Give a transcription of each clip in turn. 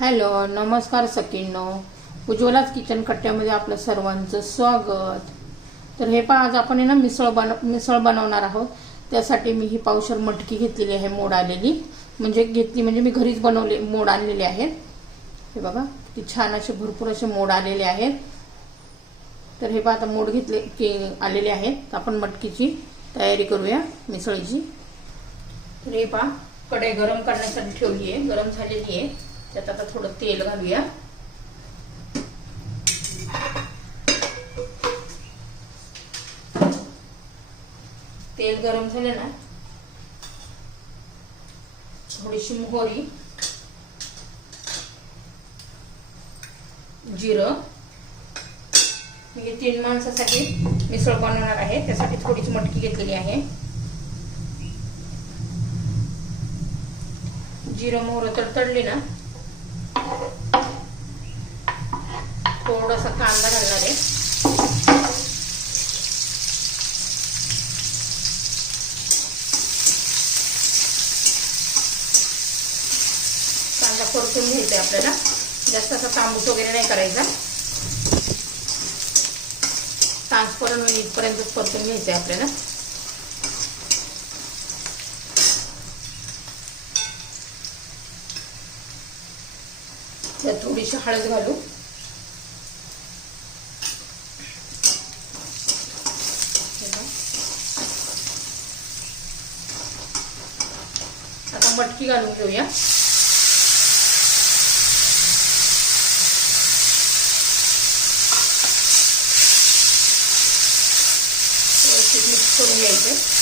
Hello नमस्कार सकींनो उज्ज्वलाच kitchen कट्ट्यामध्ये आपलं सर्वांचं स्वागत. तर हे पहा आज आपण आहे ना मिसळ बन मिसळ बनवणार आहोत. त्यासाठी मी ही पावशर मटकी घेतलेली आहे मोड आलेली. म्हणजे घेतली म्हणजे मी घरीच बनवले मोड आणलेले आहेत. हे बघा ती छान असे भरपूर असे मोड आलेले आहेत. तर हे पहा आता मोड घेतले की आलेले आहेत. तर आपण मटकीची तयारी करूया मिसळीची. तर हे पहा कढई गरम करण्यासाठी ठेवली आहे गरम झालेली आहे. त्यात आता थोडं तेल घालूया. तेल गरम झाले ना थोडीशी मोहरी जिरं म्हणजे हे तीन माणसासाठी मिसळ बनवणार आहे त्यासाठी थोडीशी मटकी घेतलेली आहे. जिरं मोहरं तडतडली ना थोडासा कांदा घालणार आहे. कांदा परतून घ्यायचा आहे आपल्याला. जास्त असा तांबूस वगैरे नाही करायचा. ट्रान्सपरंट होईल इथपर्यंतच परतून घ्यायचं आहे आपल्याला. त्यात थोडीशी हळद घालू. आता मटकी घालून घेऊया. व्यवस्थित मिक्स करून घ्यायचं.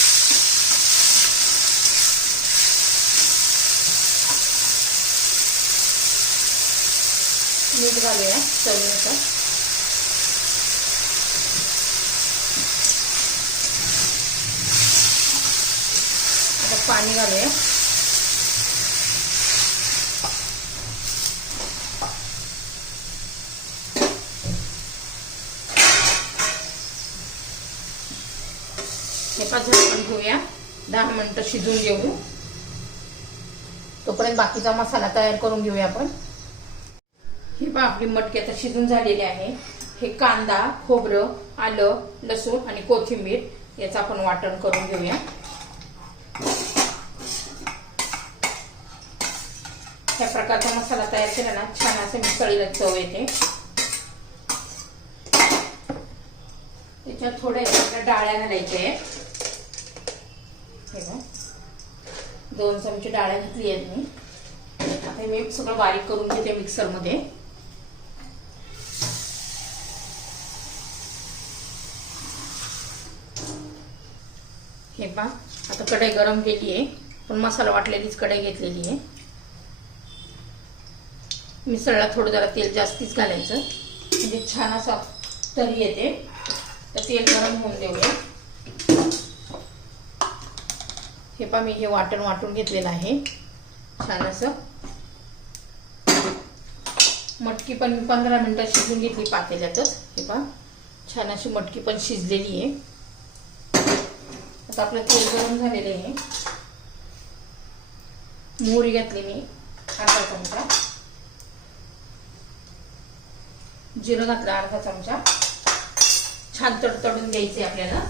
मीठ घालूया चवीनुसार आता. पाणी घालूया. हे पाच झाकण घेऊया. दहा मिनिटं शिजून घेऊ. तोपर्यंत बाकीचा मसाला तयार करून घेऊया आपण. ही पहा आपली मटकी आता शिजून झालेली आहे. हे कांदा खोबरं आलं लसूण आणि कोथिंबीर याचं आपण वाटण करून घेऊया. ह्या प्रकारचा मसाला तयार केला ना छान असं मिसळीला चव येते. त्याच्यात थोड्या आपल्या डाळ्या घालायच्या आहेत. हे बघ. दोन चमचे डाळ्या घातली आहेत मी. आता मी सगळं बारीक करून घेते मिक्सरमध्ये. हे पहा. आता कढई गरम केली आहे. पण मसाला वाटलेलीच कढई घेतलेली आहे. मिसळला थोडं जरा तेल जास्तीच घालायचं. म्हणजे छान असा तरी येते. तर तेल गरम होऊन देऊया. हे पहा मी हे वाटण वाटून घेतलेलं आहे. छान असं. मटकी पण मी पंधरा मिनटं शिजून घेतली पातेल्यातच. हे पहा छान अशी मटकी पण शिजलेली आहे. आता आपलं तेल गरम झालेलं आहे. मोहरी घातली मी अर्धा चमचा. जिरं घातलं अर्धा चमचा. छान तडतडून द्यायचे आपल्याला.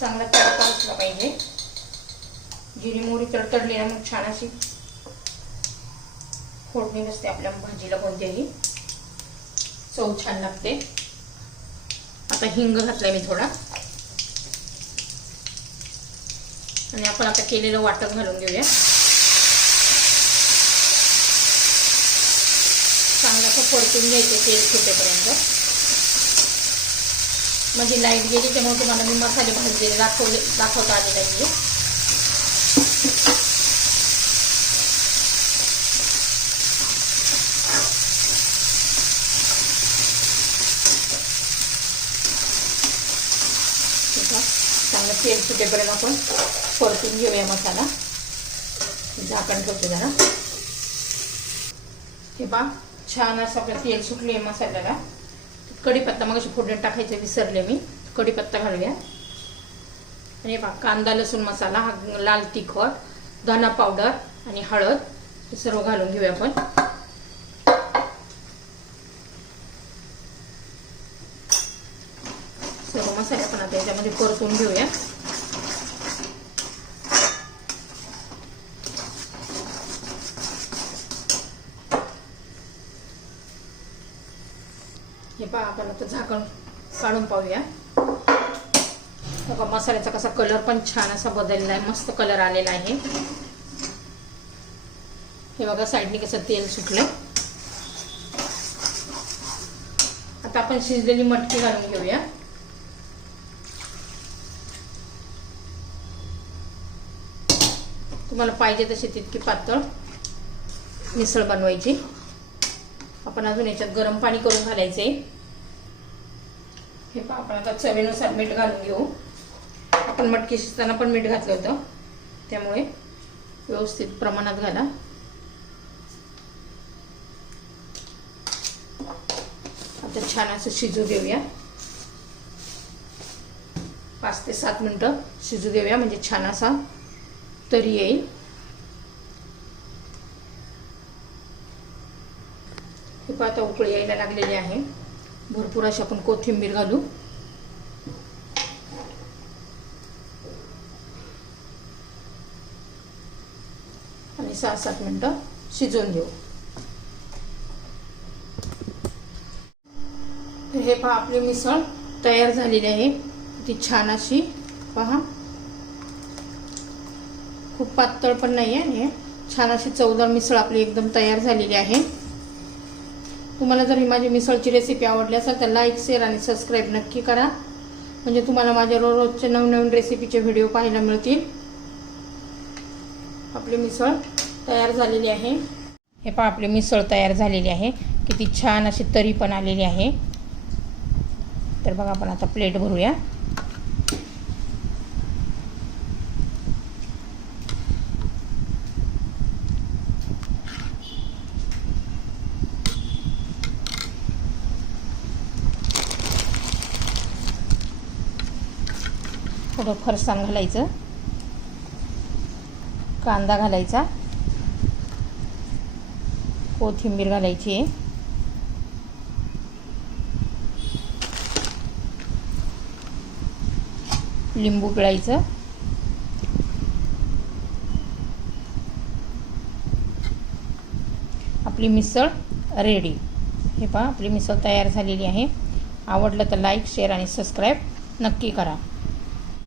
चांगला तडका असला पाहिजे. जिरी मोहरी तडतडली ना मग छान अशी फोडणी नसते आपल्या भाजीला कोणत्याही. चव छान लागते. आता हिंग घातलाय मी थोडा. आणि आपण आता केलेलं वाटण घालून घेऊया. चांगलं असं परतून घ्यायचं तेल सुटेपर्यंत माझी म्हणजे लाइट गेली त्यामुळे तुम्हाला मी मसाले भाजलेले दाखवले दाखवता आले नाही चांगलं तेल सुटेपर्यंत आपण परतून घेऊया मसाला. झाकण ठेवतो जरा. हे बा छान असं आपलं तेल सुटले मसाल्याला. कढीपत्ता मग अशी फोडणी टाकायचं विसरले मी. कढीपत्ता घालूया. आणि बा कांदा लसूण मसाला हा लाल तिखट धना पावडर आणि हळद हे सर्व घालून घेऊया आपण सर्व मसाले आपण आता याच्यामध्ये परतून घेऊया. हे पहा आपण आता झाकण काढून पाहूया. बघा मसाल्याचा कसा कलर पण छान असा बदलला आहे मस्त कलर आलेला आहे. हे बघा साईडने कसं तेल सुटलंय आता आपण शिजलेली मटकी घालून घेऊया. तुम्हाला पाहिजे तशी तितकी पातळ मिसळ बनवायची. आपण अजून याच्यात गरम पाणी करून घालायचे हे पहा आपण आता चवीनुसार मीठ घालून घेऊ. आपण मटकी शिजताना पण मीठ घातलं होतं. त्यामुळे व्यवस्थित प्रमाणात घाला. आता छान असं शिजू देऊया पाच ते सात मिनटं शिजू देऊया म्हणजे छान असा तरी येईल हे पहा आता उकळी यायला लागलेली आहे. भरपूर अशी आपण कोथिंबीर घालू. आणि सहा सात मिनटं शिजवून देऊ हे पहा आपली मिसळ तयार झालेली आहे. ती छान अशी पहा. खूप पातळ पण नाही आहे छान अशी चवदार मिसळ आपली एकदम तयार झालेली आहे. तुम्हाला जर ही माझी मिसळची रेसिपी आवडली असेल तर लाईक शेअर आणि सबस्क्राईब नक्की करा. म्हणजे तुम्हाला माझ्या रोज रोजचे नवनवीन रेसिपीचे व्हिडिओ पाहायला मिळतील. आपली मिसळ तयार झालेली आहे. हे पहा आपली मिसळ तयार झालेली आहे. किती छान अशी तरी पण आलेली आहे. तर बघा आपण आता प्लेट भरूया. थोडं फरसाण घालायचं. कांदा घालायचा. कोथिंबीर घालायची. आहे लिंबू पिळायचं. आपली मिसळ रेडी हे पहा आपली मिसळ तयार झालेली आहे. आवडलं तर लाईक शेअर आणि सबस्क्राईब नक्की करा.